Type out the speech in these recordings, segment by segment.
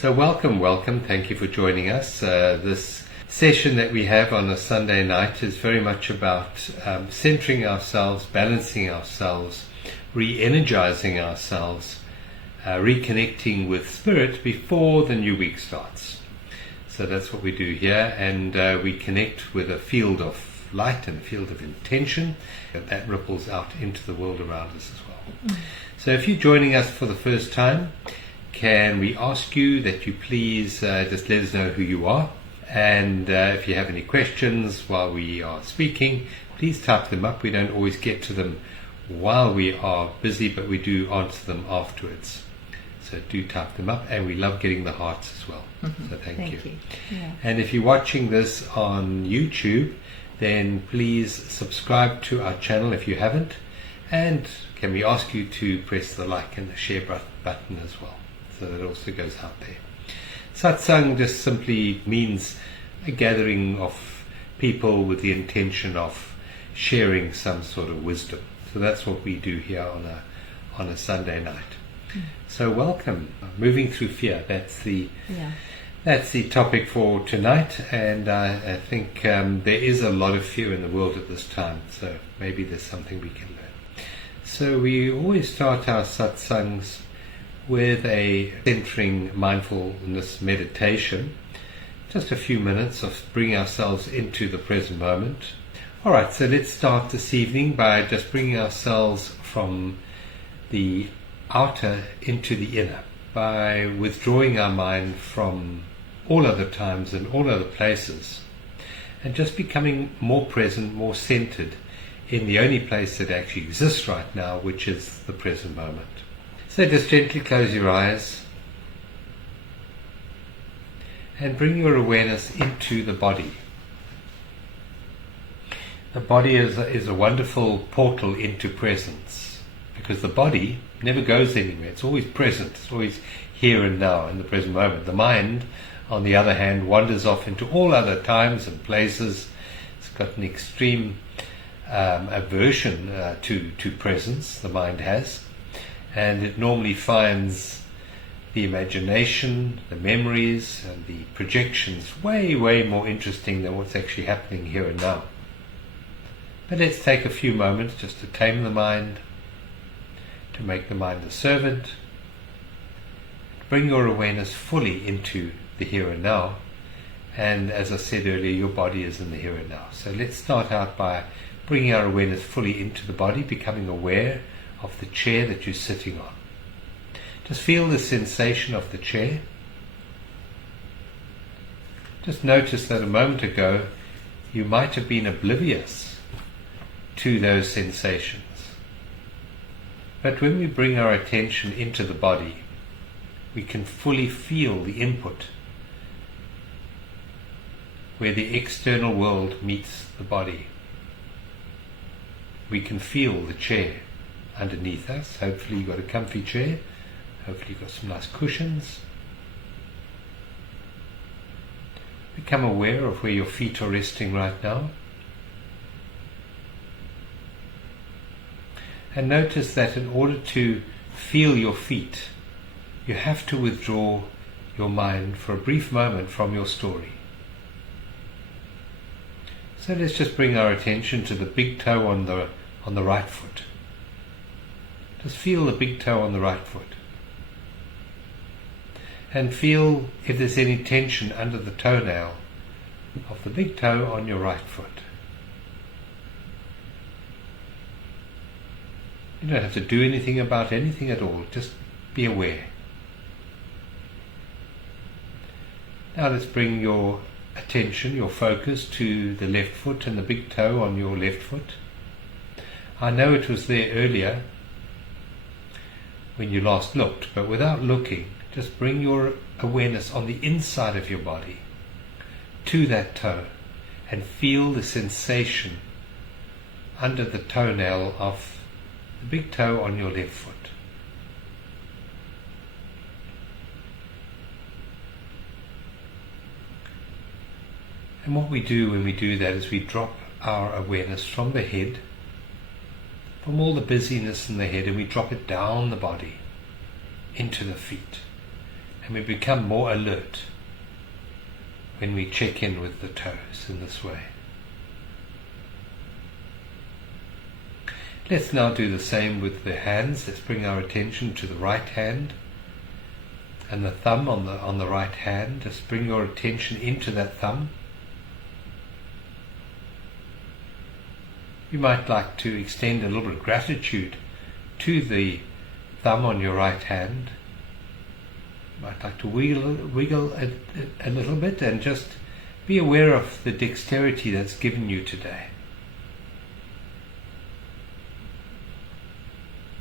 So welcome. Thank you for joining us. This session that we have on a Sunday night is very much about centering ourselves, balancing ourselves, re-energizing ourselves, reconnecting with Spirit before the new week starts. So that's what we do here, and we connect with a field of light and a field of intention that ripples out into the world around us as well. So if you're joining us for the first time, can we ask you that you please just let us know who you are, and if you have any questions while we are speaking, please type them up. We don't always get to them while we are busy, but we do answer them afterwards. So do type them up, and we love getting the hearts as well. So thank you. Yeah. And if you're watching this on YouTube, then please subscribe to our channel if you haven't, and can we ask you to press the like and the share button as well, so that also goes out there. Satsang just simply means a gathering of people with the intention of sharing some sort of wisdom. So that's what we do here on a Sunday night. So welcome. Moving through fear, that's the topic for tonight, and I think there is a lot of fear in the world at this time, so maybe there's something we can learn. So we always start our satsangs with a centering mindfulness meditation, just a few minutes of bringing ourselves into the present moment. Alright, so let's start this evening by just bringing ourselves from the outer into the inner, by withdrawing our mind from all other times and all other places, and just becoming more present, more centered in the only place that actually exists right now, which is the present moment. So just gently close your eyes and bring your awareness into the body. The body is a wonderful portal into presence, because the body never goes anywhere. It's always present. It's always here and now in the present moment. The mind, on the other hand, wanders off into all other times and places. It's got an extreme aversion to presence, the mind has, and it normally finds the imagination, the memories and the projections way more interesting than what's actually happening here and now. But let's take a few moments just to tame the mind, to make the mind a servant, bring your awareness fully into the here and now. And as I said earlier, your body is in the here and now. So let's start out by bringing our awareness fully into the body, becoming aware of the chair that you're sitting on. Just feel the sensation of the chair. Just notice that a moment ago you might have been oblivious to those sensations. But when we bring our attention into the body, we can fully feel the input, where the external world meets the body. We can feel the chair underneath us. Hopefully you've got a comfy chair. Hopefully you've got some nice cushions. Become aware of where your feet are resting right now. And notice that in order to feel your feet, you have to withdraw your mind for a brief moment from your story. So let's just bring our attention to the big toe on the right foot. Just feel the big toe on the right foot. And feel if there's any tension under the toenail of the big toe on your right foot. You don't have to do anything about anything at all, just be aware. Now let's bring your attention, your focus to the left foot and the big toe on your left foot. I know it was there earlier when you last looked, but without looking, just bring your awareness on the inside of your body to that toe and feel the sensation under the toenail of the big toe on your left foot. And what we do when we do that is we drop our awareness from the head, from all the busyness in the head, and we drop it down the body into the feet. And we become more alert when we check in with the toes in this way. Let's now do the same with the hands. Let's bring our attention to the right hand and the thumb on the right hand. Just bring your attention into that thumb. You might like to extend a little bit of gratitude to the thumb on your right hand. You might like to wiggle a little bit and just be aware of the dexterity that's given you today.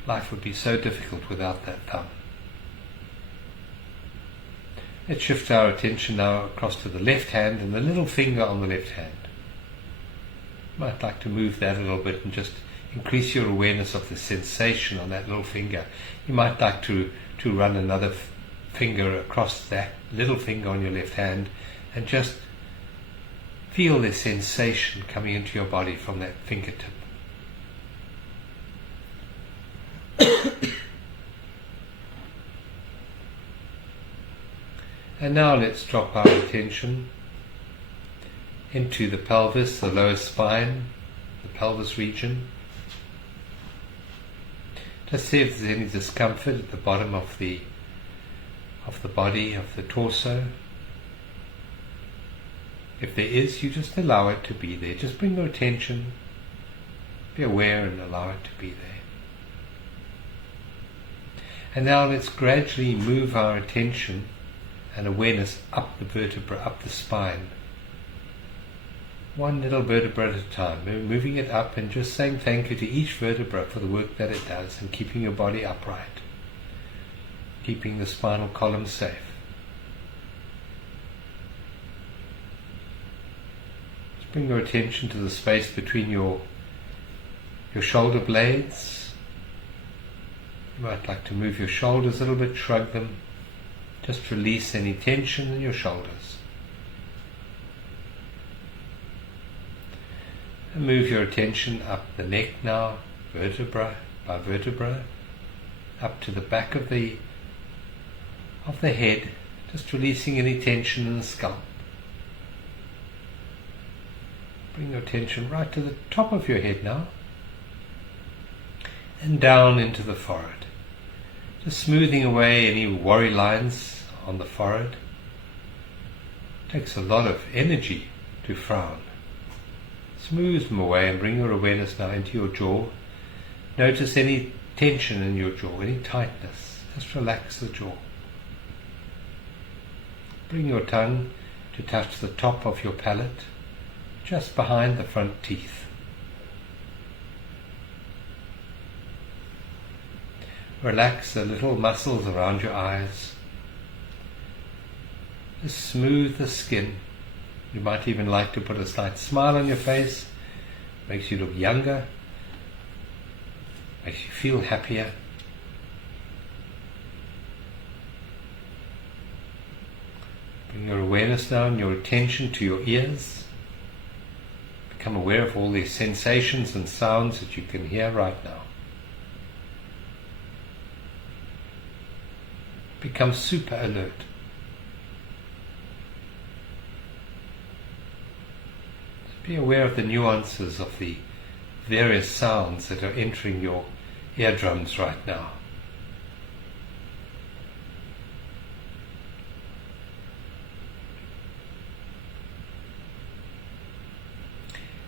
Life would be so difficult without that thumb. Let's shift our attention now across to the left hand and the little finger on the left hand. You might like to move that a little bit and just increase your awareness of the sensation on that little finger. You might like to run another finger across that little finger on your left hand and just feel the sensation coming into your body from that fingertip. And now let's drop our attention into the pelvis, the lower spine, the pelvis region. Just see if there's any discomfort at the bottom of the body, of the torso. If there is, you just allow it to be there. Just bring your attention, be aware and allow it to be there. And now let's gradually move our attention and awareness up the vertebra, up the spine. One little vertebra at a time, moving it up and just saying thank you to each vertebra for the work that it does and keeping your body upright, keeping the spinal column safe. Just bring your attention to the space between your shoulder blades. You might like to move your shoulders a little bit, shrug them. Just release any tension in your shoulders. And move your attention up the neck now, vertebra by vertebra, up to the back of the head, just releasing any tension in the scalp. Bring your attention right to the top of your head now, and down into the forehead. Just smoothing away any worry lines on the forehead. It takes a lot of energy to frown. Smooth them away and bring your awareness now into your jaw. Notice any tension in your jaw, any tightness. Just relax the jaw. Bring your tongue to touch the top of your palate, just behind the front teeth. Relax the little muscles around your eyes. Just smooth the skin. You might even like to put a slight smile on your face. Makes you look younger. Makes you feel happier. Bring your awareness now and your attention to your ears. Become aware of all these sensations and sounds that you can hear right now. Become super alert. Be aware of the nuances of the various sounds that are entering your eardrums right now.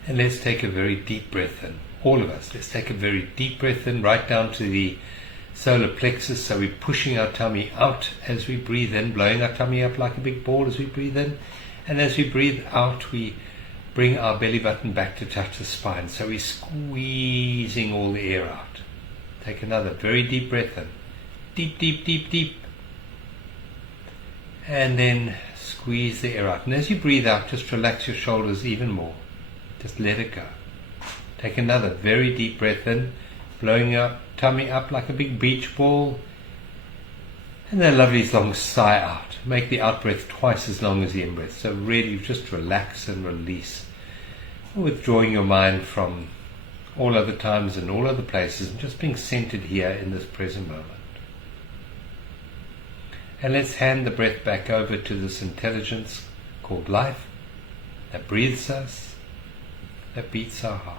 And let's take a very deep breath in. All of us, let's take a very deep breath in right down to the solar plexus, so we're pushing our tummy out as we breathe in, blowing our tummy up like a big ball as we breathe in, and as we breathe out we bring our belly button back to touch the spine, so we're squeezing all the air out. Take another very deep breath in, deep, deep, deep, deep, and then squeeze the air out, and as you breathe out just relax your shoulders even more, just let it go. Take another very deep breath in, blowing your tummy up like a big beach ball, and then a lovely long sigh out. Make the out breath twice as long as the in breath, so really just relax and release, withdrawing your mind from all other times and all other places and just being centered here in this present moment. And let's hand the breath back over to this intelligence called life that breathes us, that beats our heart.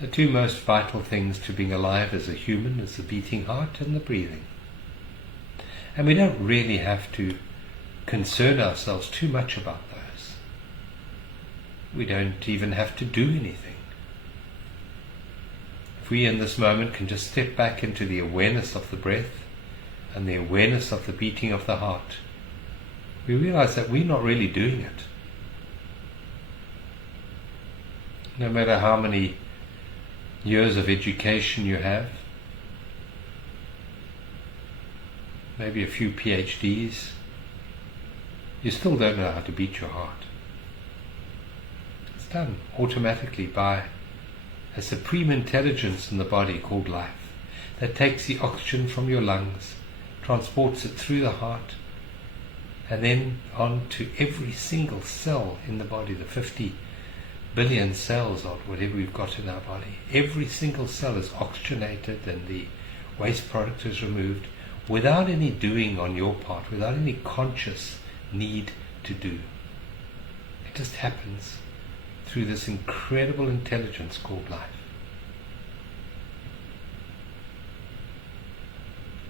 The two most vital things to being alive as a human is the beating heart and the breathing. And we don't really have to concern ourselves too much about those. We don't even have to do anything. If we in this moment can just step back into the awareness of the breath and the awareness of the beating of the heart, we realize that we're not really doing it. No matter how many years of education you have, maybe a few PhDs, you still don't know how to beat your heart. It's done automatically by a supreme intelligence in the body called life that takes the oxygen from your lungs, transports it through the heart, and then on to every single cell in the body, the 50 billion cells or whatever we've got in our body. Every single cell is oxygenated and the waste product is removed without any doing on your part, without any conscious need to do. It just happens through this incredible intelligence called life.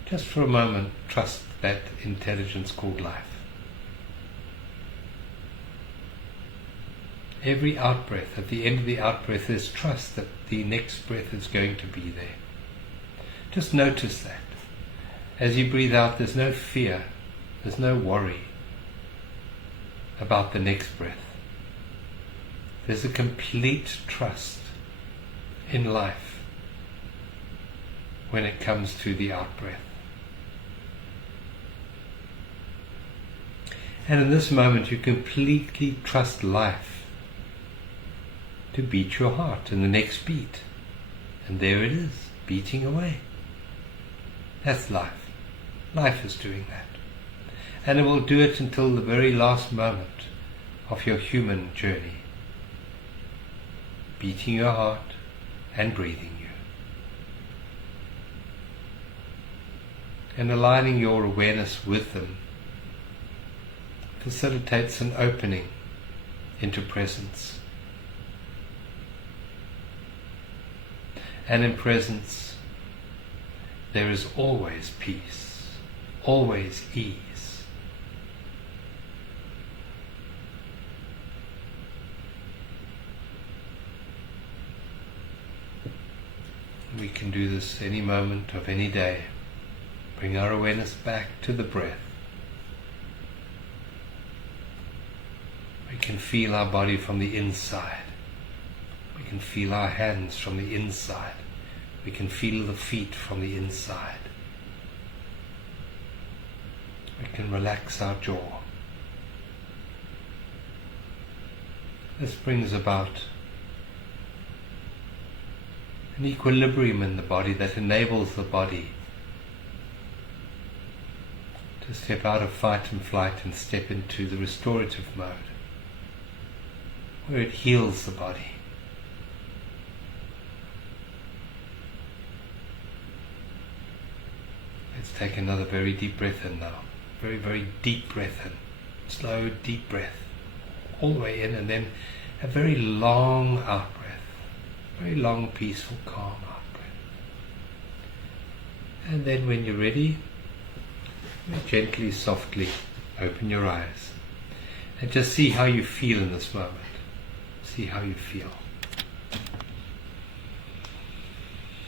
Just for a moment, trust that intelligence called life. Every out-breath, at the end of the out-breath, is trust that the next breath is going to be there. Just notice that. As you breathe out, there's no fear, there's no worry about the next breath. There's a complete trust in life when it comes to the out-breath. And in this moment, you completely trust life to beat your heart in the next beat. And there it is, beating away. That's life. Life is doing that. And it will do it until the very last moment of your human journey. Beating your heart and breathing you. And aligning your awareness with them facilitates an opening into presence. And in presence, there is always peace, always ease. We can do this any moment of any day. Bring our awareness back to the breath. We can feel our body from the inside. We can feel our hands from the inside. We can feel the feet from the inside. We can relax our jaw. This brings about an equilibrium in the body that enables the body to step out of fight and flight and step into the restorative mode, where it heals the body. Let's take another very deep breath in now. Very, very deep breath in. Slow, deep breath. All the way in, and then a very long out breath. Very long, peaceful, calm out breath. And then when you're ready, gently, softly open your eyes. And just see how you feel in this moment. See how you feel.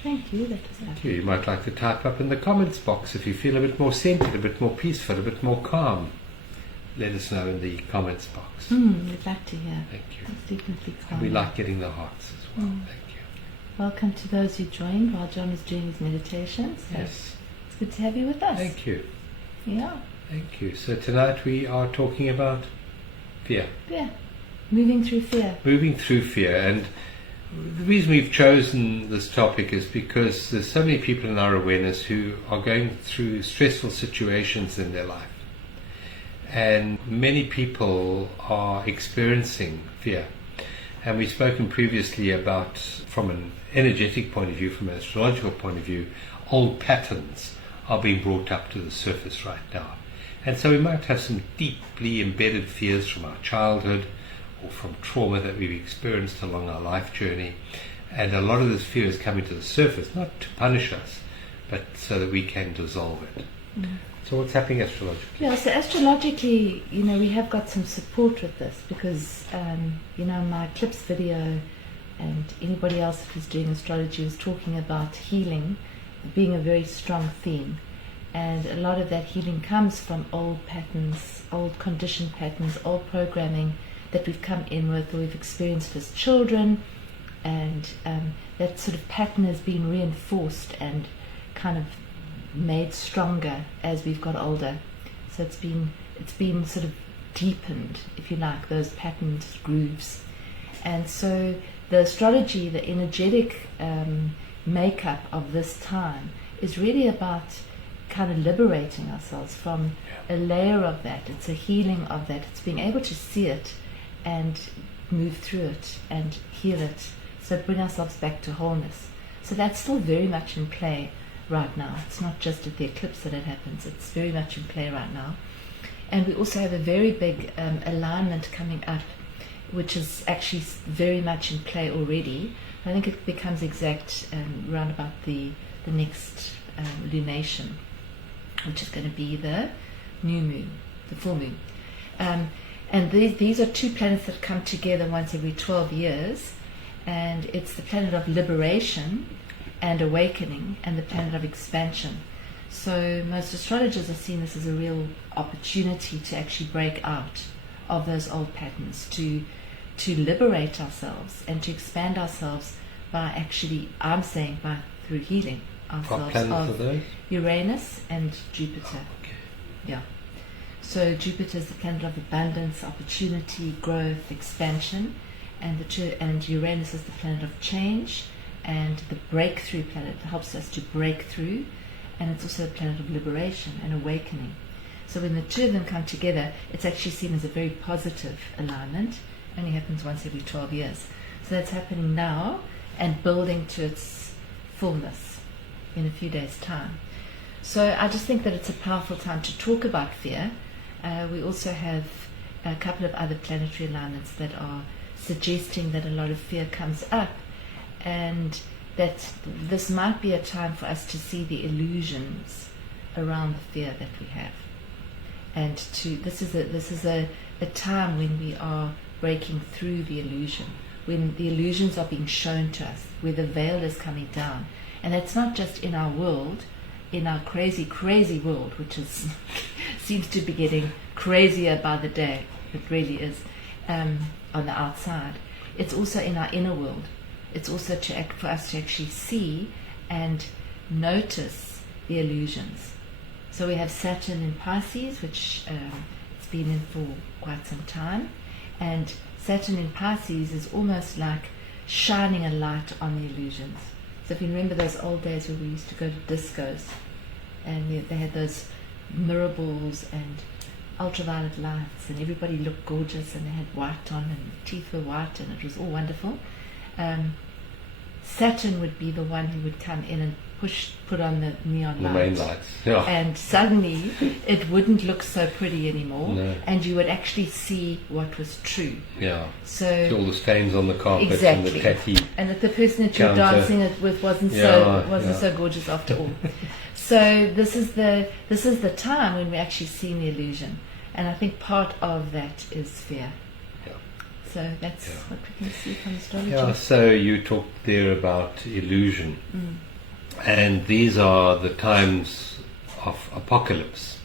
Thank you. That was Thank you. You might like to type up in the comments box if you feel a bit more centered, a bit more peaceful, a bit more calm. Let us know in the comments box. We'd like to hear. Thank you. That's definitely calm. And we like getting the hearts as well. Thank you. Welcome to those who joined while John was doing his meditations. So Yes. it's good to have you with us. Thank you. Yeah. Thank you. So tonight we are talking about fear. Yeah. Moving through fear. Moving through fear. And the reason we've chosen this topic is because there's so many people in our awareness who are going through stressful situations in their life. And many people are experiencing fear. And we've spoken previously about, from an energetic point of view, from an astrological point of view, old patterns are being brought up to the surface right now. And so we might have some deeply embedded fears from our childhood or from trauma that we've experienced along our life journey. And a lot of this fear is coming to the surface, not to punish us, but so that we can dissolve it. Mm. So what's happening astrologically? Yeah, so astrologically, we have got some support with this because, my Eclipse video and anybody else that was doing astrology was talking about healing being a very strong theme. And a lot of that healing comes from old patterns, old conditioned patterns, old programming that we've come in with or we've experienced as children. And that sort of pattern has been reinforced and kind of made stronger as we've got older. So it's been sort of deepened, if you like, those patterned grooves. And so the astrology, the energetic makeup of this time is really about kind of liberating ourselves from a layer of that. It's a healing of that. It's being able to see it and move through it and heal it. So bring ourselves back to wholeness. So that's still very much in play right now. It's not just at the eclipse that it happens. It's very much in play right now. And we also have a very big alignment coming up, which is actually very much in play already. I think it becomes exact around about the next lunation, which is going to be the new moon, the full moon. And these are two planets that come together once every 12 years. And it's the planet of liberation and awakening and the planet of expansion. So most astrologers are seeing this as a real opportunity to actually break out of those old patterns, to liberate ourselves and to expand ourselves by actually, I'm saying, through healing ourselves. What planets are those? Uranus and Jupiter. Oh, okay. Yeah. So Jupiter is the planet of abundance, opportunity, growth, expansion. And Uranus is the planet of change and the breakthrough planet. It helps us to break through, and it's also a planet of liberation and awakening. So when the two of them come together, it's actually seen as a very positive alignment. It only happens once every 12 years. So that's happening now and building to its fullness in a few days' time. So I just think that it's a powerful time to talk about fear. We also have a couple of other planetary alignments that are suggesting that a lot of fear comes up, and that this might be a time for us to see the illusions around the fear that we have. And this is a time when we are breaking through the illusion, when the illusions are being shown to us, where the veil is coming down. And it's not just in our world, in our crazy, crazy world, which is seems to be getting crazier by the day. It really is. On the outside, it's also in our inner world. It's also for us to actually see and notice the illusions. So we have Saturn in Pisces, which it's been in for quite some time, and Saturn in Pisces is almost like shining a light on the illusions. So if you remember those old days where we used to go to discos, and they had those mirror balls and ultraviolet lights, and everybody looked gorgeous, and they had white on, and teeth were white, and it was all wonderful. Saturn would be the one who would come in and put on the neon lights. The main lights, yeah. And suddenly it wouldn't look so pretty anymore, no. And you would actually see what was true. Yeah. So all the stains on the carpet, exactly. and the tatty. And that the person that you're counter. dancing it with wasn't so gorgeous after all. So this is the time when we're actually seeing the illusion, and I think part of that is fear. Yeah. So that's what we can see from astrology. Yeah. So you talked there about illusion, and these are the times of apocalypse.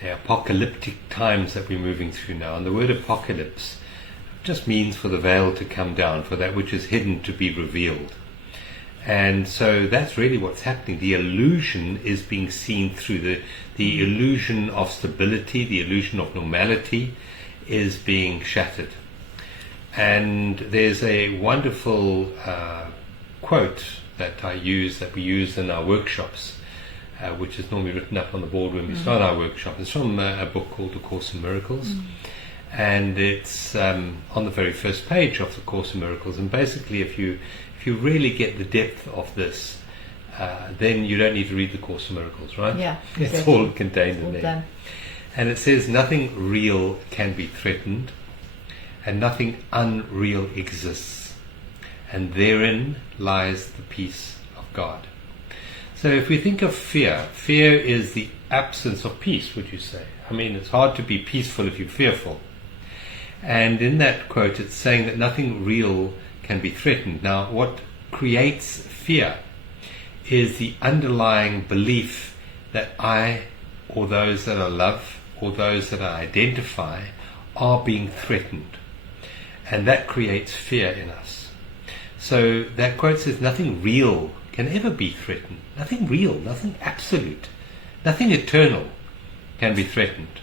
The apocalyptic times that we're moving through now, and the word apocalypse just means for the veil to come down, for that which is hidden to be revealed. And so that's really what's happening. The illusion is being seen through. The illusion of stability, the illusion of normality is being shattered. And there's a wonderful quote that we use in our workshops, which is normally written up on the board when we start our workshop. It's from a book called The Course in Miracles. And it's on the very first page of The Course in Miracles. And basically, if you really get the depth of this, then you don't need to read the Course in Miracles, right? Yeah, It's exactly. all contained All in there. done. And it says nothing real can be threatened, and nothing unreal exists, and therein lies the peace of God. So if we think of fear, fear is the absence of peace, would you say? I mean, it's hard to be peaceful if you're fearful. And in that quote, it's saying that nothing real can be threatened. Now, what creates fear is the underlying belief that I, or those that I love, or those that I identify, are being threatened. And that creates fear in us. So that quote says nothing real can ever be threatened. Nothing real, nothing absolute, nothing eternal can be threatened.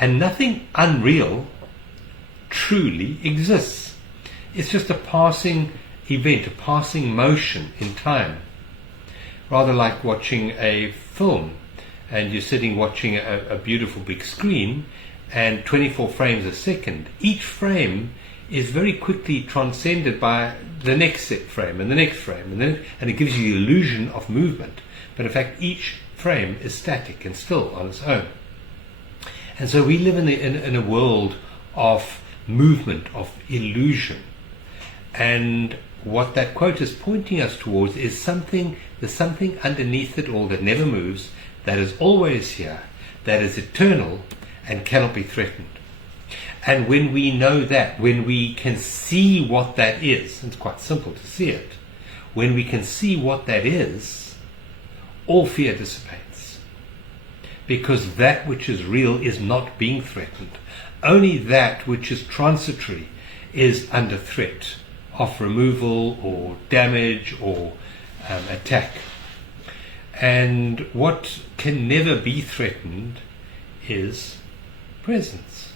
And nothing unreal truly exists. It's just a passing event, a passing motion in time. Rather like watching a film, and you're sitting watching a beautiful big screen, and 24 frames a second. Each frame is very quickly transcended by the next set frame and the next frame, and it gives you the illusion of movement. But in fact, each frame is static and still on its own. And so we live in a world of movement, of illusion. And what that quote is pointing us towards is there's something underneath it all that never moves, that is always here, that is eternal and cannot be threatened. And when we know that, when we can see what that is, it's quite simple to see it, when we can see what that is, all fear dissipates. Because that which is real is not being threatened. Only that which is transitory is under threat of removal or damage or attack. And what can never be threatened is presence.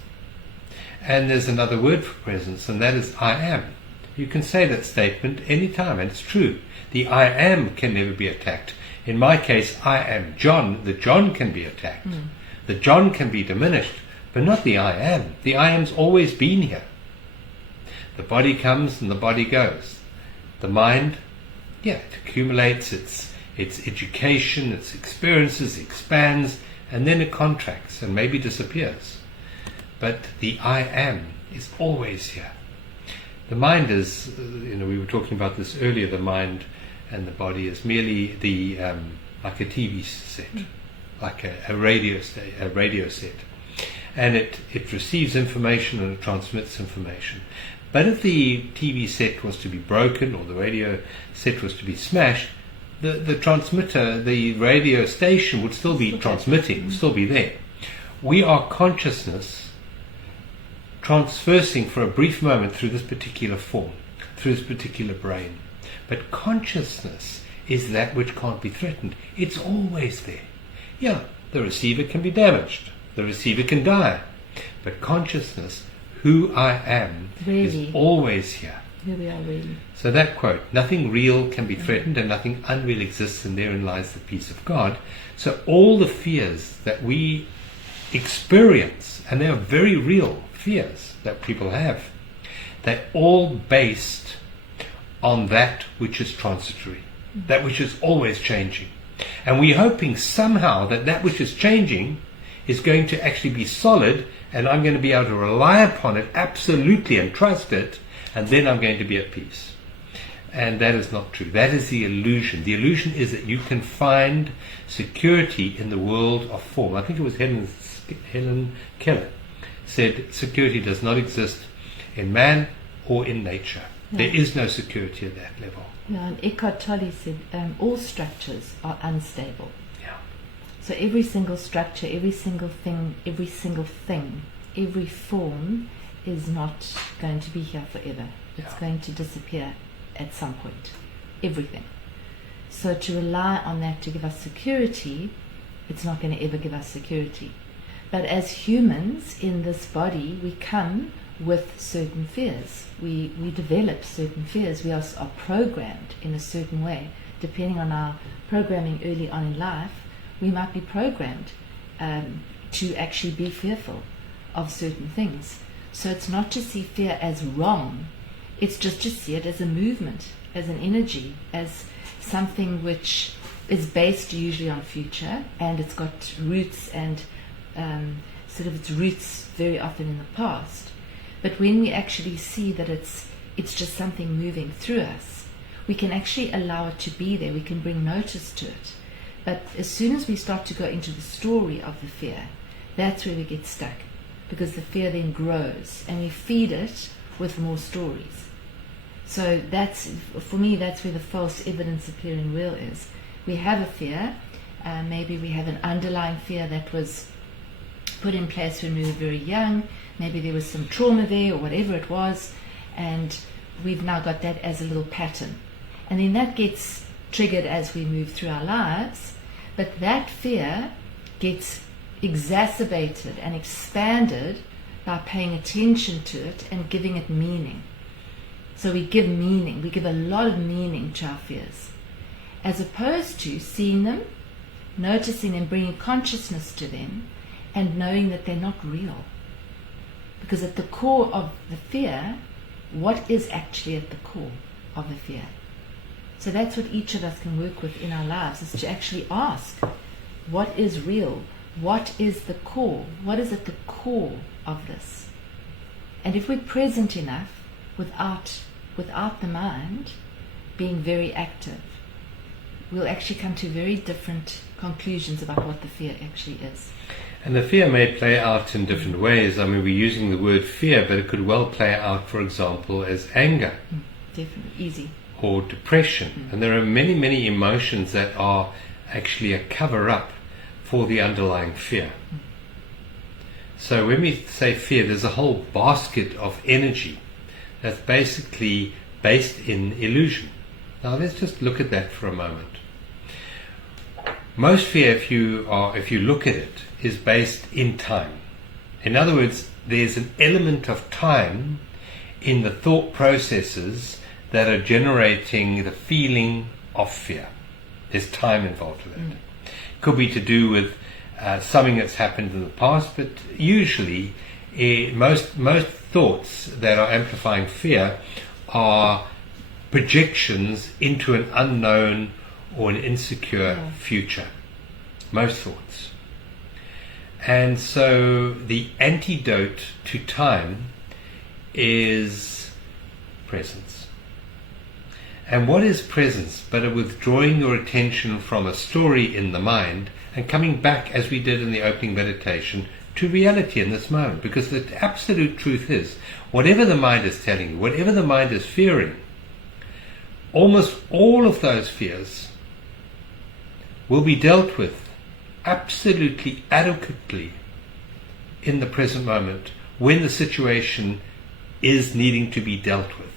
And there's another word for presence, and that is I am. You can say that statement any time, and it's true. The I am can never be attacked. In my case, I am John. The John can be attacked. The John can be diminished, but not the I am. The I am's always been here. The body comes and the body goes. The mind, it accumulates its education, its experiences, expands, and then it contracts and maybe disappears. But the I am is always here. The mind is, we were talking about this earlier, the mind and the body is merely like a TV set, like a radio set. And it receives information and it transmits information. But if the TV set was to be broken or the radio set was to be smashed, the transmitter, the radio station would still be transmitting, would still be there. We are consciousness transversing for a brief moment through this particular form, through this particular brain. But consciousness is that which can't be threatened. It's always there. Yeah, the receiver can be damaged. The receiver can die. But consciousness, who I am, Really? is always here. Here we are, really. So that quote, nothing real can be threatened and nothing unreal exists, and therein lies the peace of God. So all the fears that we experience, and they are very real fears that people have, they're all based on that which is transitory, that which is always changing. And we're hoping somehow that which is changing is going to actually be solid, and I'm going to be able to rely upon it absolutely and trust it, and then I'm going to be at peace. And that is not true. That is the illusion. The illusion is that you can find security in the world of form. I think it was Helen Keller said security does not exist in man or in nature. No. There is no security at that level. Yeah, and Eckhart Tolle said all structures are unstable. Yeah. So every single structure, every single thing, every form is not going to be here forever. It's Yeah. going to disappear at some point. Everything. So to rely on that to give us security, it's not going to ever give us security. But as humans in this body, we come with certain fears. We develop certain fears. We are programmed in a certain way. Depending on our programming early on in life, we might be programmed to actually be fearful of certain things. So it's not to see fear as wrong, it's just to see it as a movement, as an energy, as something which is based usually on future, and it's got roots and sort of its roots very often in the past. But when we actually see that it's just something moving through us, we can actually allow it to be there. We can bring notice to it. But as soon as we start to go into the story of the fear, that's where we get stuck, because the fear then grows and we feed it with more stories. So that's, for me, that's where the false evidence appearing real is. We have a fear, maybe we have an underlying fear that was put in place when we were very young, maybe there was some trauma there or whatever it was, and we've now got that as a little pattern. And then that gets triggered as we move through our lives, but that fear gets exacerbated and expanded by paying attention to it and giving it meaning. So we give meaning, we give a lot of meaning to our fears, as opposed to seeing them, noticing them, bringing consciousness to them, and knowing that they're not real. Because at the core of the fear, what is actually at the core of the fear? So that's what each of us can work with in our lives, is to actually ask, what is real? What is the core? What is at the core of this? And if we're present enough without the mind being very active, we'll actually come to very different conclusions about what the fear actually is. And the fear may play out in different ways. I mean, we're using the word fear, but it could well play out, for example, as anger. Definitely, easy. Or depression. And there are many, many emotions that are actually a cover-up for the underlying fear. So when we say fear, there's a whole basket of energy that's basically based in illusion. Now let's just look at that for a moment. Most fear, if you look at it, is based in time. In other words, there's an element of time in the thought processes that are generating the feeling of fear. There's time involved with it. Could be to do with something that's happened in the past, but usually most thoughts that are amplifying fear are projections into an unknown or an insecure future. Most thoughts. And so the antidote to time is presence. And what is presence but a withdrawing your attention from a story in the mind and coming back, as we did in the opening meditation, to reality in this moment? Because the absolute truth is, whatever the mind is telling you, whatever the mind is fearing, almost all of those fears will be dealt with absolutely adequately in the present moment when the situation is needing to be dealt with.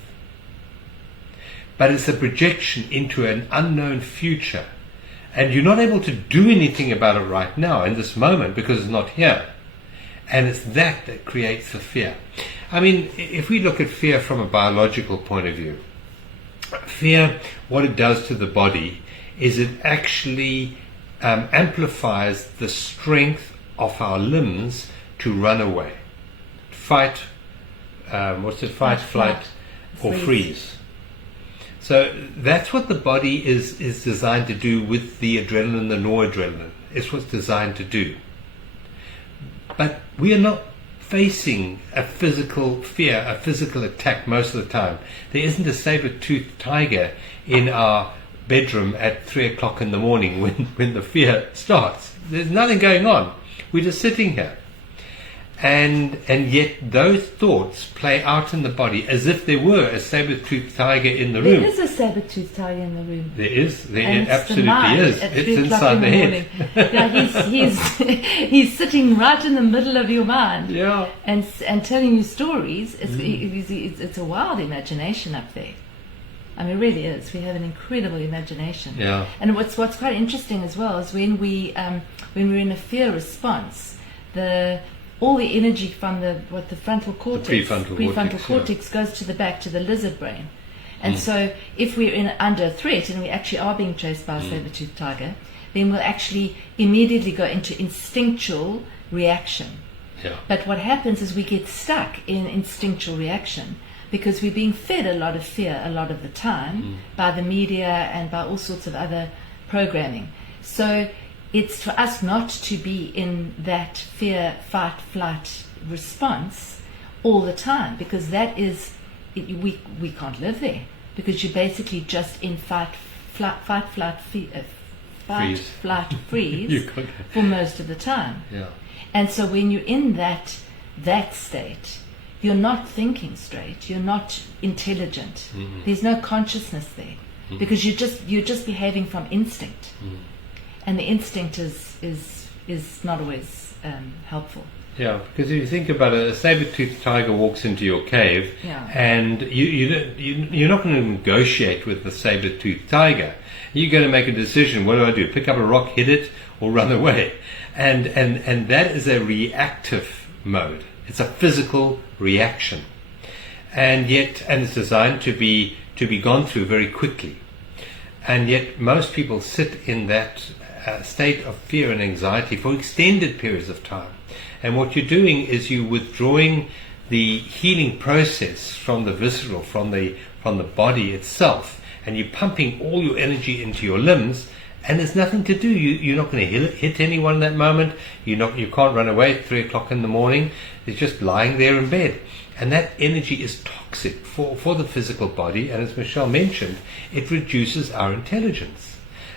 But it's a projection into an unknown future, and you're not able to do anything about it right now in this moment because it's not here. And it's that creates the fear. I mean, if we look at fear from a biological point of view, fear, what it does to the body is it actually amplifies the strength of our limbs to run away, fight, fight, flight, or freeze. So that's what the body is designed to do with the adrenaline, the noradrenaline. It's what's designed to do. But we are not facing a physical fear, a physical attack most of the time. There isn't a saber-toothed tiger in our bedroom at 3 o'clock in the morning when the fear starts. There's nothing going on. We're just sitting here. And yet those thoughts play out in the body as if there were a saber-toothed tiger in the room. There is a saber-toothed tiger in the room. There is. It absolutely is. It's inside the head. Yeah, he's sitting right in the middle of your mind. Yeah. And telling you stories. It's a wild imagination up there. I mean, it really is. We have an incredible imagination. Yeah. And what's quite interesting as well is when we're in a fear response, all the energy from the frontal cortex, the prefrontal cortex goes to the back, to the lizard brain. And so if we're under threat and we actually are being chased by a saber-toothed tiger, then we'll actually immediately go into instinctual reaction. Yeah. But what happens is we get stuck in instinctual reaction because we're being fed a lot of fear a lot of the time by the media and by all sorts of other programming. So it's for us not to be in that fear, fight, flight response all the time, because that is, we can't live there, because you're basically just in fight, flight, freeze for most of the time. Yeah. And so when you're in that state, you're not thinking straight, you're not intelligent. There's no consciousness there, because you're just behaving from instinct. And the instinct is not always helpful. Yeah, because if you think about it, a saber-toothed tiger walks into your cave, and you're not going to negotiate with the saber-toothed tiger. You're going to make a decision. What do? Pick up a rock, hit it, or run away? And that is a reactive mode. It's a physical reaction, and it's designed to be gone through very quickly. And yet most people sit in that state of fear and anxiety for extended periods of time. And what you're doing is you're withdrawing the healing process from the visceral, from the body itself, and you're pumping all your energy into your limbs, and there's nothing to do. You're not going to hit anyone in that moment. You can't run away at 3 o'clock in the morning. It's just lying there in bed. And that energy is toxic for the physical body, and as Michelle mentioned, it reduces our intelligence.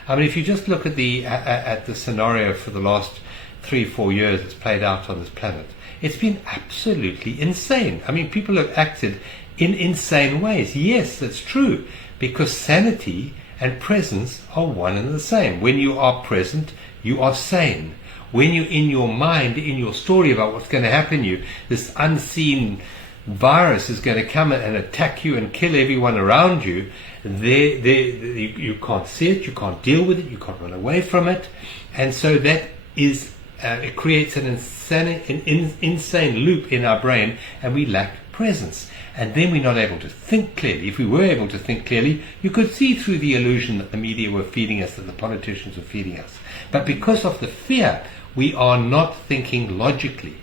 I mean, if you just look at the scenario for the last 3-4 years it's played out on this planet, it's been absolutely insane. I mean, people have acted in insane ways. Yes, that's true, because sanity and presence are one and the same. When you are present, you are sane. When you're in your mind, in your story about what's going to happen to you, this unseen virus is going to come and attack you and kill everyone around you, you can't see it, you can't deal with it, you can't run away from it. And so that is it creates an insane loop in our brain, and we lack presence. And then we're not able to think clearly. If we were able to think clearly, you could see through the illusion that the media were feeding us, that the politicians were feeding us. But because of the fear, we are not thinking logically.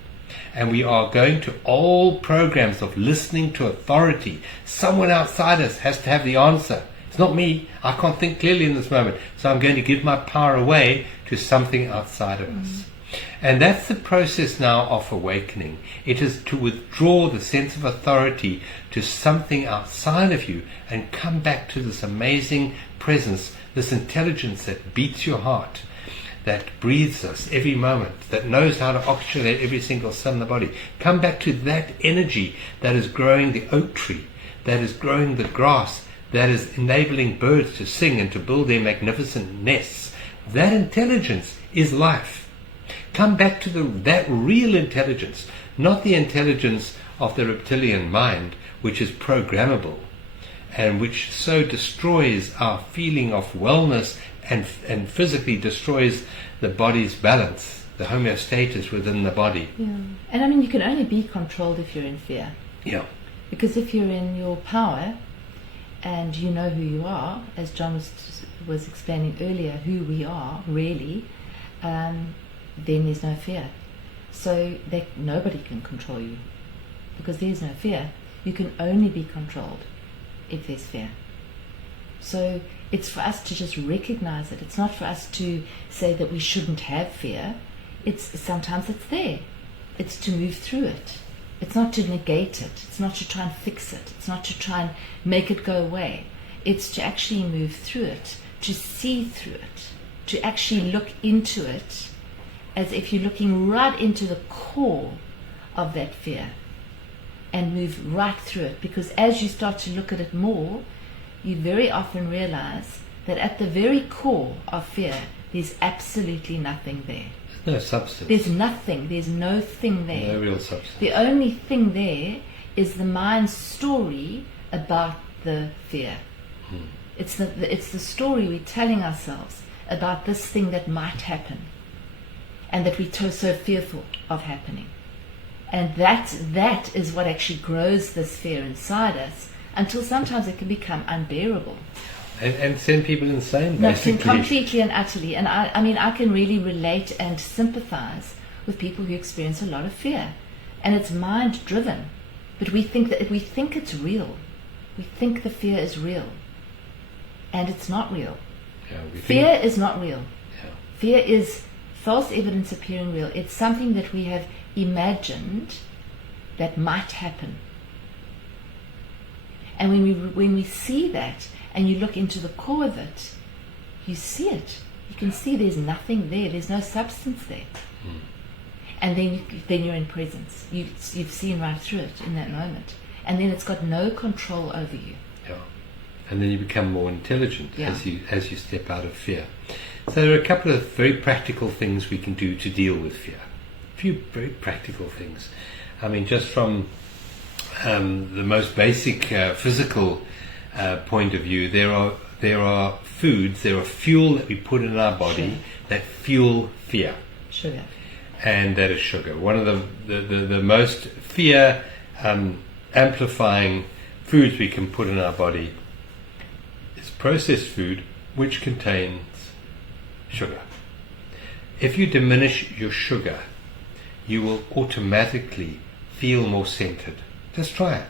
And we are going to old programs of listening to authority. Someone outside us has to have the answer. It's not me. I can't think clearly in this moment. So I'm going to give my power away to something outside of us. And that's the process now of awakening. It is to withdraw the sense of authority to something outside of you and come back to this amazing presence, this intelligence that beats your heart, that breathes us every moment, that knows how to oxygenate every single cell in the body. Come back to that energy that is growing the oak tree, that is growing the grass, that is enabling birds to sing and to build their magnificent nests. That intelligence is life. Come back to that real intelligence, not the intelligence of the reptilian mind, which is programmable and which so destroys our feeling of wellness and physically destroys the body's balance, the homeostasis within the body. Yeah. And I mean, you can only be controlled if you're in fear. Yeah. Because if you're in your power and you know who you are, as John was explaining earlier, who we are really, then there's no fear. So nobody can control you, because there's no fear. You can only be controlled if there's fear. So it's for us to just recognize it. It's not for us to say that we shouldn't have fear. Sometimes it's there. It's to move through it. It's not to negate it. It's not to try and fix it. It's not to try and make it go away. It's to actually move through it, to see through it, to actually look into it as if you're looking right into the core of that fear and move right through it. Because as you start to look at it more, you very often realize that at the very core of fear, there's absolutely nothing there. No substance. There's nothing. There's no thing there. No real substance. The only thing there is the mind's story about the fear. It's the story we're telling ourselves about this thing that might happen, and that we're so fearful of happening. And that is what actually grows this fear inside us, until sometimes it can become unbearable. And send people insane, No, basically. completely and utterly. And I mean, I can really relate and sympathize with people who experience a lot of fear. And it's mind-driven. But we think it's real. We think the fear is real. And it's not real. Yeah, fear is not real. Yeah. Fear is false evidence appearing real. It's something that we have imagined that might happen. And when we see that and you look into the core of it, you see it. You can see there's nothing there. There's no substance there. Mm. And then you're in presence. You've seen right through it in that moment. And then it's got no control over you. Yeah. And then you become more intelligent Yeah. as you step out of fear. So there are a couple of very practical things we can do to deal with fear. A few very practical things. I mean, just from the most basic physical point of view, there are foods, there are fuel that we put in our body Sure. that fuel fear. Sugar. And that is sugar. One of the most fear amplifying foods we can put in our body is processed food which contains sugar. If you diminish your sugar, you will automatically feel more centered. Just try it.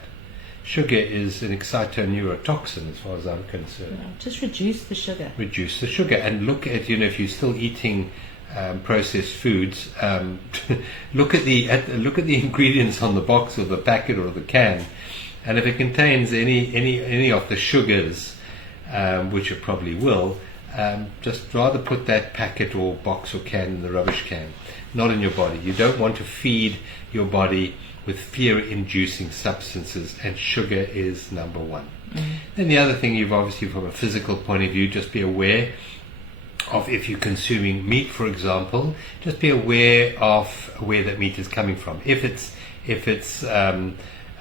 Sugar is an excitoneurotoxin as far as I'm concerned. Yeah, just reduce the sugar. Reduce the sugar and look at, if you're still eating processed foods, look at the ingredients on the box or the packet or the can, and if it contains any of the sugars, which it probably will, just rather put that packet or box or can in the rubbish can, not in your body. You don't want to feed your body with fear-inducing substances, and sugar is number one. Mm-hmm. Then the other thing, you've obviously from a physical point of view, just be aware of, if you're consuming meat, for example, just be aware of where that meat is coming from. If it's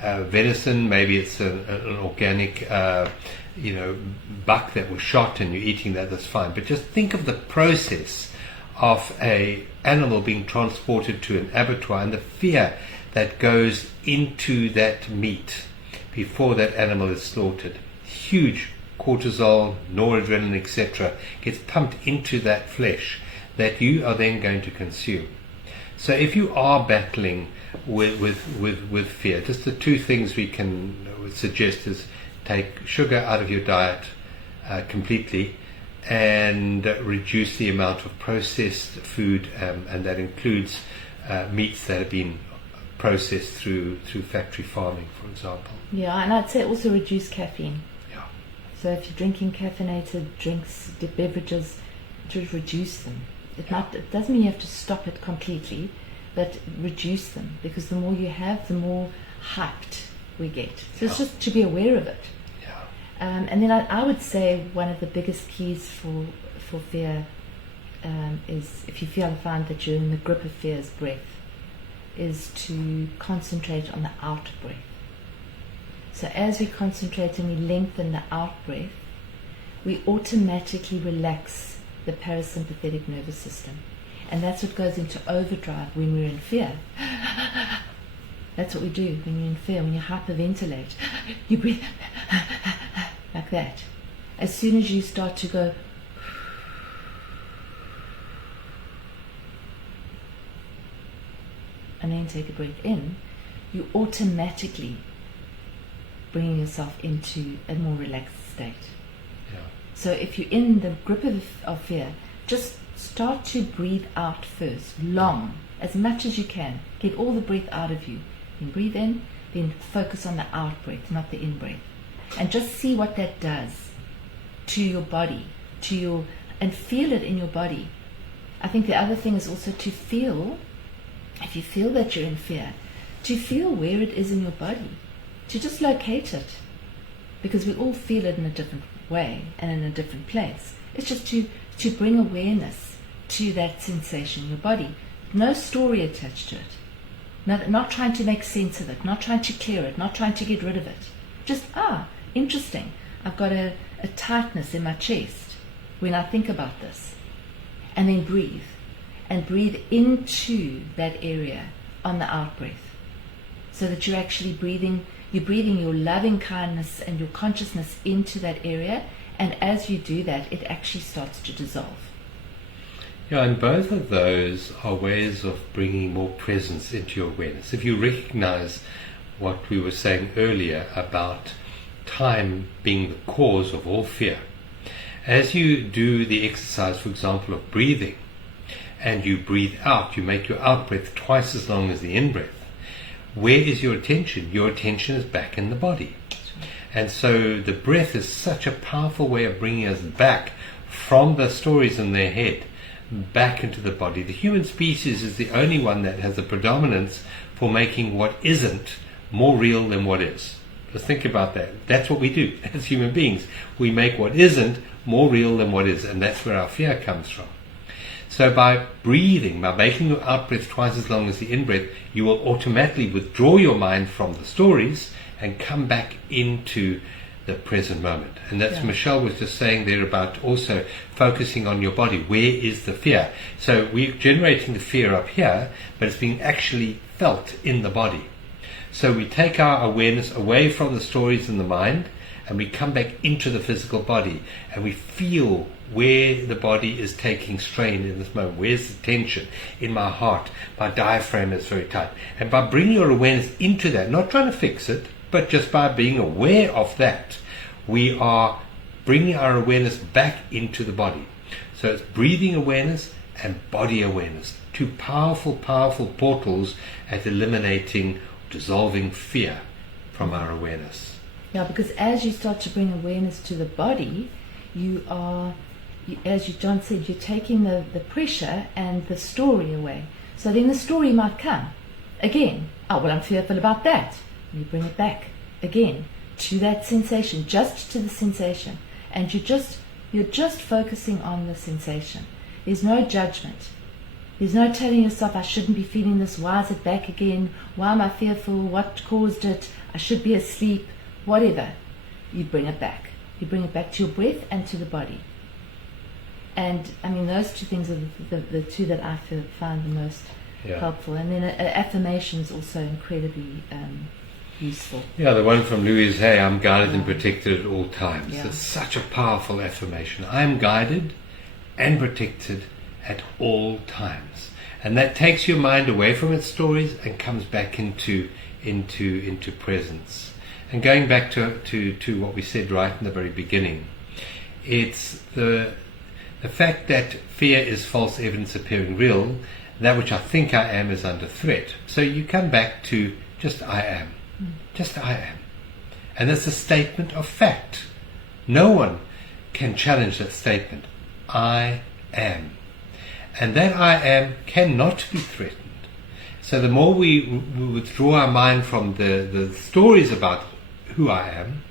venison, maybe it's an organic buck that was shot and you're eating that, that's fine. But just think of the process of a animal being transported to an abattoir and the fear that goes into that meat before that animal is slaughtered. Huge cortisol, noradrenaline, etc. gets pumped into that flesh that you are then going to consume. So if you are battling with fear, just the two things we can suggest is take sugar out of your diet completely and reduce the amount of processed food, and that includes meats that have been processed through factory farming, for example. Yeah, and I'd say also reduce caffeine. Yeah. So if you're drinking caffeinated drinks, beverages, to reduce them. It doesn't mean you have to stop it completely, but reduce them, because the more you have, the more hyped we get. So it's just to be aware of it. Yeah. And then I would say one of the biggest keys for fear is, if you find that you're in the grip of fear's breath, is to concentrate on the out breath. So as we concentrate and we lengthen the out breath, we automatically relax the parasympathetic nervous system. And that's what goes into overdrive when we're in fear. That's what we do when you're in fear, when you hyperventilate. You breathe like that. As soon as you start to go, and then take a breath in, you automatically bringing yourself into a more relaxed state. Yeah. So if you're in the grip of fear, just start to breathe out first, long, as much as you can. Get all the breath out of you. Then breathe in, then focus on the out breath, not the in breath. And just see what that does to your body, and feel it in your body. I think the other thing is also to feel, if you feel that you're in fear, to feel where it is in your body, to just locate it, because we all feel it in a different way and in a different place. It's just to bring awareness to that sensation in your body. No story attached to it. Not trying to make sense of it, not trying to clear it, not trying to get rid of it. Just, interesting. I've got a tightness in my chest when I think about this. And then breathe. And breathe into that area on the out breath. So that you're actually breathing your loving kindness and your consciousness into that area. And as you do that, it actually starts to dissolve. Yeah, and both of those are ways of bringing more presence into your awareness. If you recognize what we were saying earlier about time being the cause of all fear. As you do the exercise, for example, of breathing, and you breathe out, you make your out breath twice as long as the in breath. Where is your attention? Your attention is back in the body. And so the breath is such a powerful way of bringing us back from the stories in their head, back into the body. The human species is the only one that has a predominance for making what isn't more real than what is. Just think about that. That's what we do as human beings. We make what isn't more real than what is, and that's where our fear comes from. So by breathing, by making your out-breath twice as long as the in-breath, you will automatically withdraw your mind from the stories and come back into the present moment. And that's Michelle was just saying there about also focusing on your body. Where is the fear? So we're generating the fear up here, but it's being actually felt in the body. So we take our awareness away from the stories in the mind, and we come back into the physical body, and we feel where the body is taking strain in this moment. Where's the tension in my heart? My diaphragm is very tight. And by bringing your awareness into that, not trying to fix it, but just by being aware of that, we are bringing our awareness back into the body. So it's breathing awareness and body awareness. Two powerful, powerful portals at eliminating, dissolving fear from our awareness. Yeah, because as you start to bring awareness to the body, you are, as John said, you're taking the pressure and the story away. So then the story might come again. Oh, well, I'm fearful about that. And you bring it back again to that sensation, just to the sensation. And you're just focusing on the sensation. There's no judgment. There's no telling yourself, I shouldn't be feeling this. Why is it back again? Why am I fearful? What caused it? I should be asleep. Whatever. You bring it back. You bring it back to your breath and to the body. And I mean, those two things are the two that I find the most helpful. And then affirmations also incredibly useful. Yeah, the one from Louise Hay, I'm guided and protected at all times. It's such a powerful affirmation. I am guided and protected at all times. And that takes your mind away from its stories and comes back into presence. And going back to what we said right in the very beginning, it's the fact that fear is false evidence appearing real. That which I think I am is under threat. So you come back to just I am. Just I am. And that's a statement of fact. No one can challenge that statement. I am. And that I am cannot be threatened. So the more we withdraw our mind from the stories about who I am,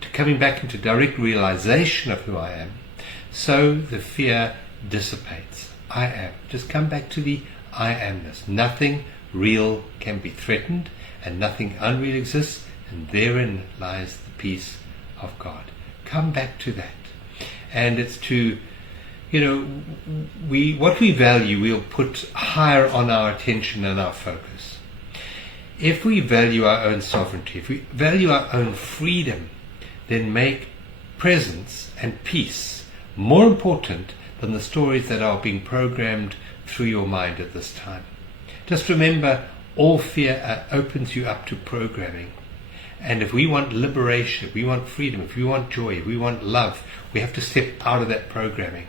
to coming back into direct realization of who I am, so the fear dissipates. I am. Just come back to the I amness. Nothing real can be threatened, and nothing unreal exists, and therein lies the peace of God. Come back to that. And it's to, what we value, we'll put higher on our attention and our focus. If we value our own sovereignty, if we value our own freedom, then make presence and peace more important than the stories that are being programmed through your mind at this time. Just remember, all fear opens you up to programming. And if we want liberation, if we want freedom, if we want joy, if we want love, we have to step out of that programming.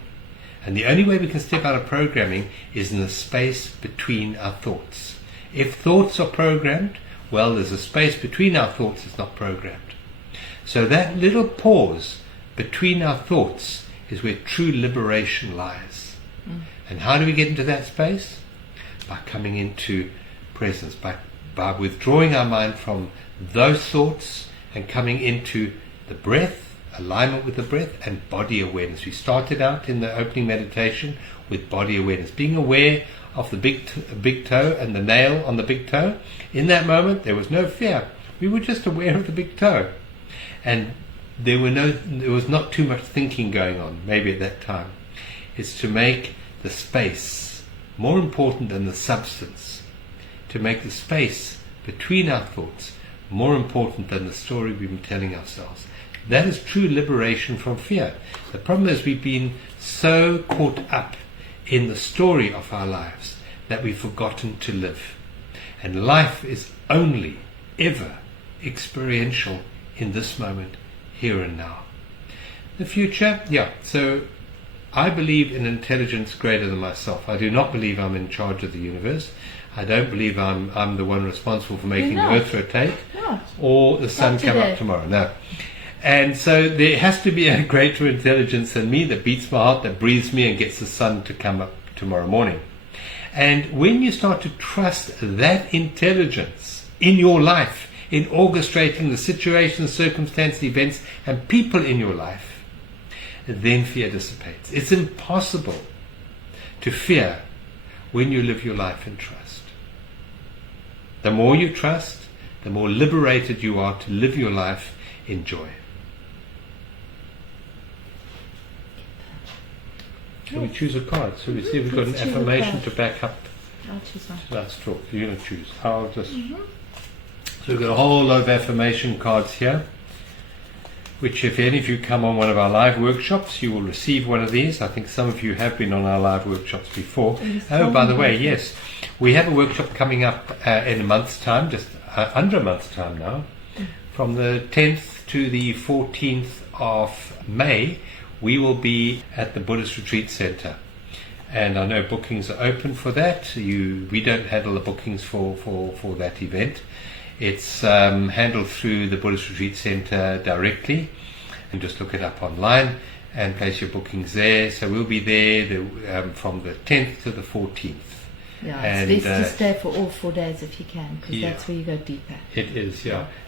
And the only way we can step out of programming is in the space between our thoughts. If thoughts are programmed, well, there's a space between our thoughts that's not programmed. So that little pause between our thoughts is where true liberation lies. And how do we get into that space? By coming into presence, by withdrawing our mind from those thoughts and coming into the breath, alignment with the breath, and body awareness. We started out in the opening meditation with body awareness, being aware of the big toe and the nail on the big toe. In that moment, there was no fear. We were just aware of the big toe, and there was not too much thinking going on. Maybe at that time, it's to make the space more important than the substance. To make the space between our thoughts more important than the story we've been telling ourselves. That is true liberation from fear. The problem is we've been so caught up in the story of our lives that we've forgotten to live. And life is only ever experiential in this moment, here and now. The future, so I believe in intelligence greater than myself. I do not believe I'm in charge of the universe. I don't believe I'm the one responsible for making the earth rotate or the sun come up tomorrow. No. And so there has to be a greater intelligence than me that beats my heart, that breathes me and gets the sun to come up tomorrow morning. And when you start to trust that intelligence in your life, in orchestrating the situations, circumstances, events, and people in your life, then fear dissipates. It's impossible to fear when you live your life in trust. The more you trust, the more liberated you are to live your life in joy. Shall we choose a card? So we see if we've got an affirmation to back up. I'll choose one. Let's talk. You're going to choose. I'll just... So we've got a whole lot of affirmation cards here, which if any of you come on one of our live workshops, you will receive one of these. I think some of you have been on our live workshops before. Oh, by the way, yes, we have a workshop coming up in a month's time, just under a month's time now, from the 10th to the 14th of May. We will be at the Buddhist Retreat Center, and I know bookings are open for that. We don't handle the bookings for that event. It's handled through the Buddhist Retreat Center directly, and just look it up online and place your bookings there. So we'll be there from the 10th to the 14th. Yeah, it's best to stay for all 4 days if you can, because that's where you go deeper. It is,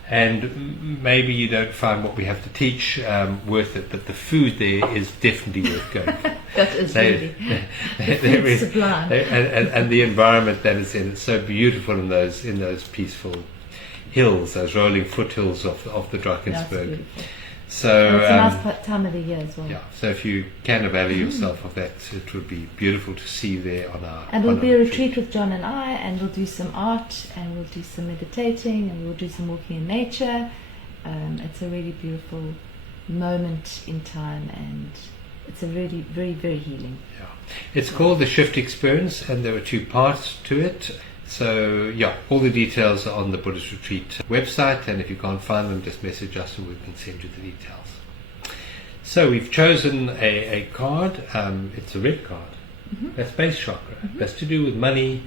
and maybe you don't find what we have to teach worth it, but the food there is definitely worth going for. That is really there sublime. And the environment that is in, it's so beautiful in those peaceful hills, those rolling foothills of the Drakensberg. So it's a nice time of the year as well. Yeah, so if you can avail yourself of that, it would be beautiful to see you there on our. And we'll be a retreat with John and I, and we'll do some art, and we'll do some meditating, and we'll do some walking in nature. It's a really beautiful moment in time, and it's a really very, very healing. Yeah, it's called the Shift Experience, and there are 2 parts to it. So all the details are on the Buddhist Retreat website, and if you can't find them, just message us and we can send you the details. So we've chosen a card. It's a red card. That's base chakra. That's to do with money,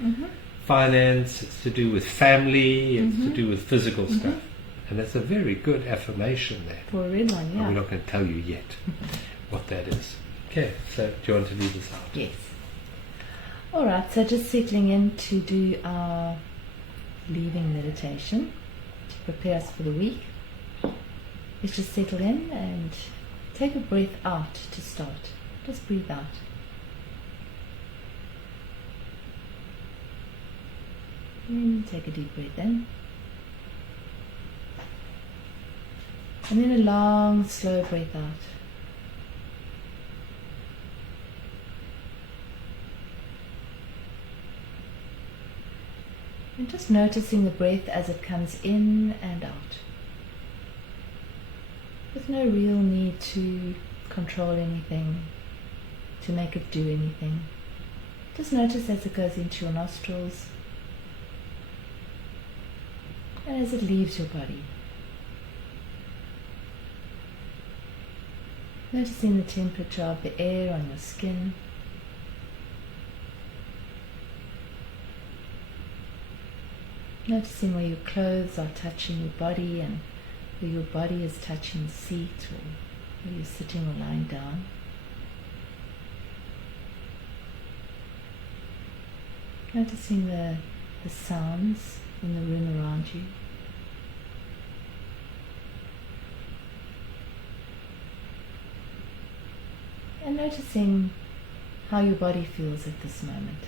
finance, it's to do with family, it's to do with physical stuff. And that's a very good affirmation there. For a red one, And we're not going to tell you yet what that is. Okay, so do you want to lead us out? Yes. Alright, so just settling in to do our leaving meditation to prepare us for the week. Let's just settle in and take a breath out to start. Just breathe out. And take a deep breath in. And then a long, slow breath out. And just noticing the breath as it comes in and out. With no real need to control anything, to make it do anything. Just notice as it goes into your nostrils and as it leaves your body. Noticing the temperature of the air on your skin. Noticing where your clothes are touching your body and where your body is touching the seat or where you're sitting or lying down. Noticing the sounds in the room around you. And noticing how your body feels at this moment.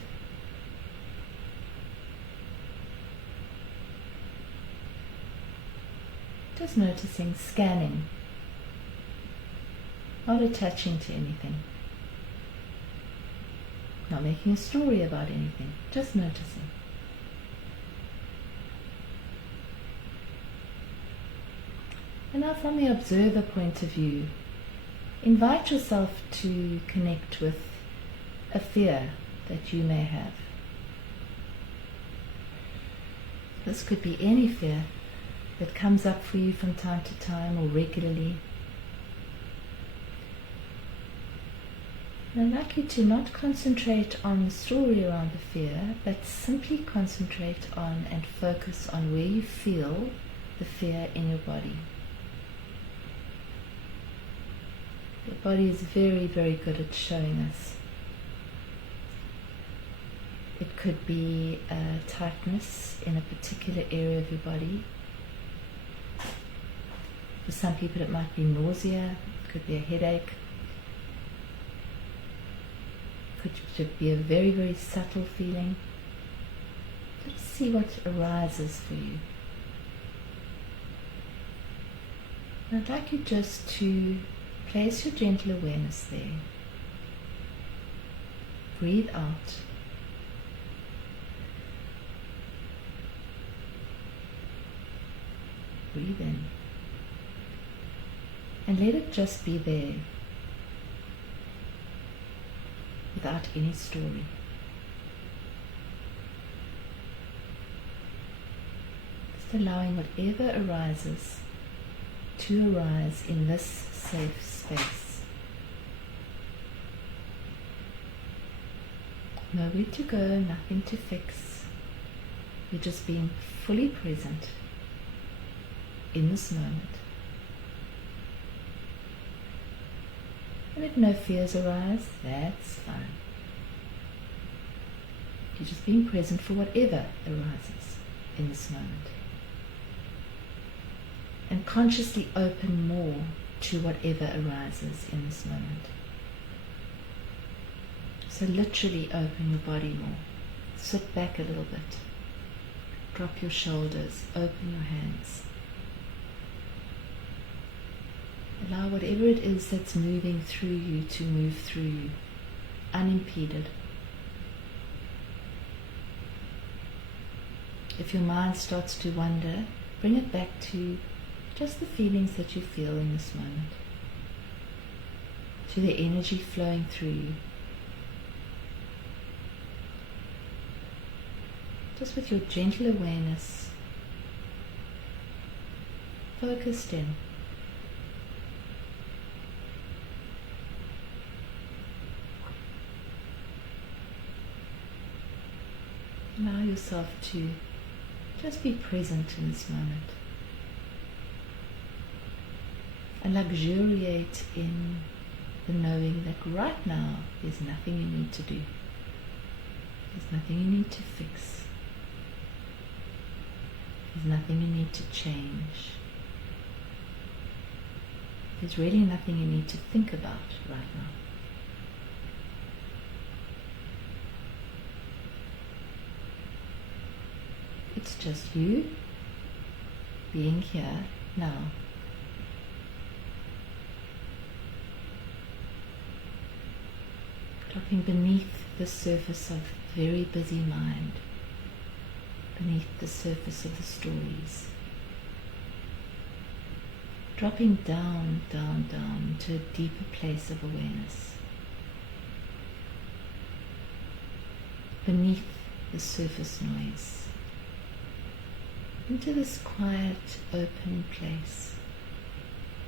Just noticing, scanning, not attaching to anything, not making a story about anything, just noticing. And now from the observer point of view, invite yourself to connect with a fear that you may have. This could be any fear. that comes up for you from time to time or regularly. And I'd like you to not concentrate on the story around the fear, but simply concentrate on and focus on where you feel the fear in your body. Your body is very, very good at showing us. It could be a tightness in a particular area of your body. For some people it might be nausea, it could be a headache. Could be a very, very subtle feeling. Just see what arises for you. And I'd like you just to place your gentle awareness there. Breathe out. Breathe in. And let it just be there, without any story. Just allowing whatever arises to arise in this safe space. Nowhere to go, nothing to fix. You're just being fully present in this moment. And if no fears arise, that's fine. You're just being present for whatever arises in this moment. And consciously open more to whatever arises in this moment. So literally open your body more. Sit back a little bit. Drop your shoulders, open your hands. Allow whatever it is that's moving through you to move through you, unimpeded. If your mind starts to wander, bring it back to just the feelings that you feel in this moment, to the energy flowing through you. Just with your gentle awareness, focused in. Allow yourself to just be present in this moment and luxuriate in the knowing that right now there's nothing you need to do. There's nothing you need to fix. There's nothing you need to change. There's really nothing you need to think about right now. It's just you being here now. Dropping beneath the surface of very busy mind, beneath the surface of the stories. Dropping down, down, down to a deeper place of awareness. Beneath the surface noise. Into this quiet, open place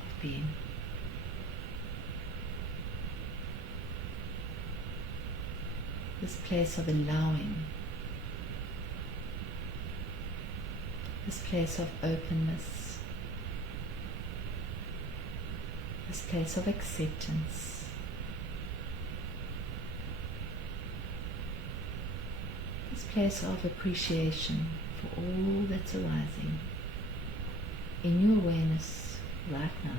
of being. This place of allowing. This place of openness. This place of acceptance. This place of appreciation for all that's arising in your awareness right now.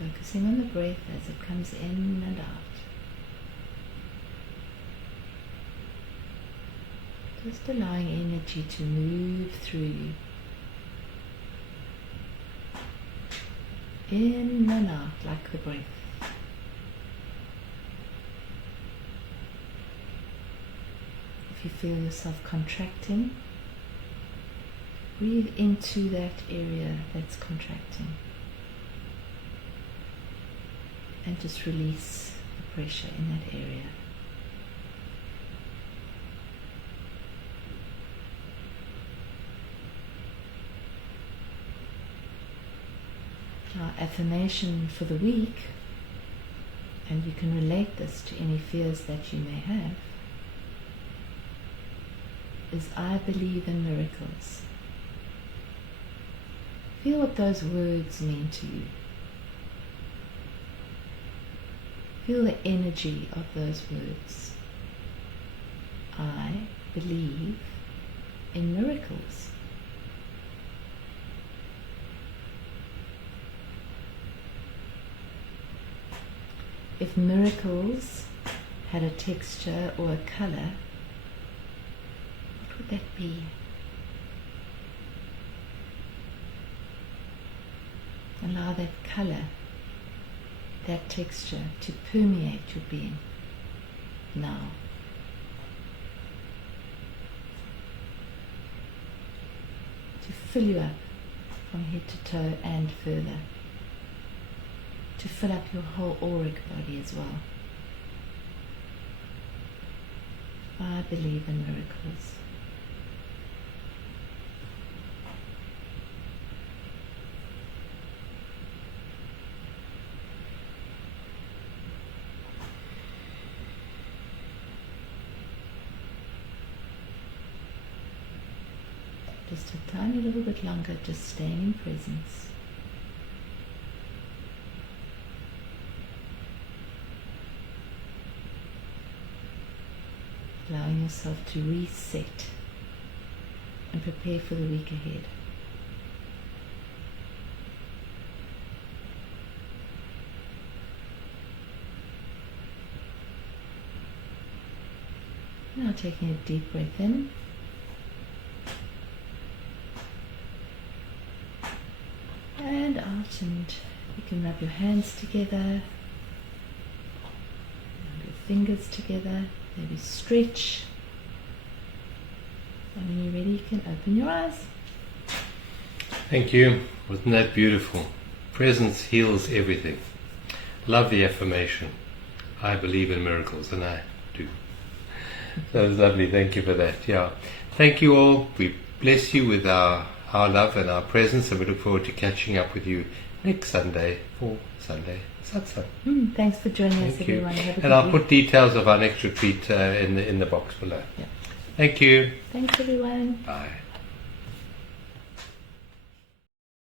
Focusing on the breath as it comes in and out. Just allowing energy to move through you. In and out like the breath. If you feel yourself contracting, breathe into that area that's contracting. And just release the pressure in that area. Our affirmation for the week, and you can relate this to any fears that you may have, is I believe in miracles. Feel what those words mean to you. Feel the energy of those words. I believe in miracles. If miracles had a texture or a color, what would that be? Allow that color, that texture to permeate your being now. To fill you up from head to toe and further. To fill up your whole auric body as well. I believe in miracles. Just a tiny little bit longer, just staying in presence. Allowing yourself to reset and prepare for the week ahead. Now taking a deep breath in. And out, and you can rub your hands together, rub your fingers together, maybe stretch, and when you're ready you can open your eyes. Thank you. Wasn't that beautiful? Presence heals everything. Love the affirmation. I believe in miracles, and I do. That was lovely. Thank you for that. Yeah. Thank you all. We bless you with our love and our presence, and we look forward to catching up with you next Sunday for Sunday Satsang. Thanks for joining us, Thank you. everyone. Have a And good I'll week. put details of our next retreat in the box below. Yeah. Thank you. Thanks, everyone. Bye.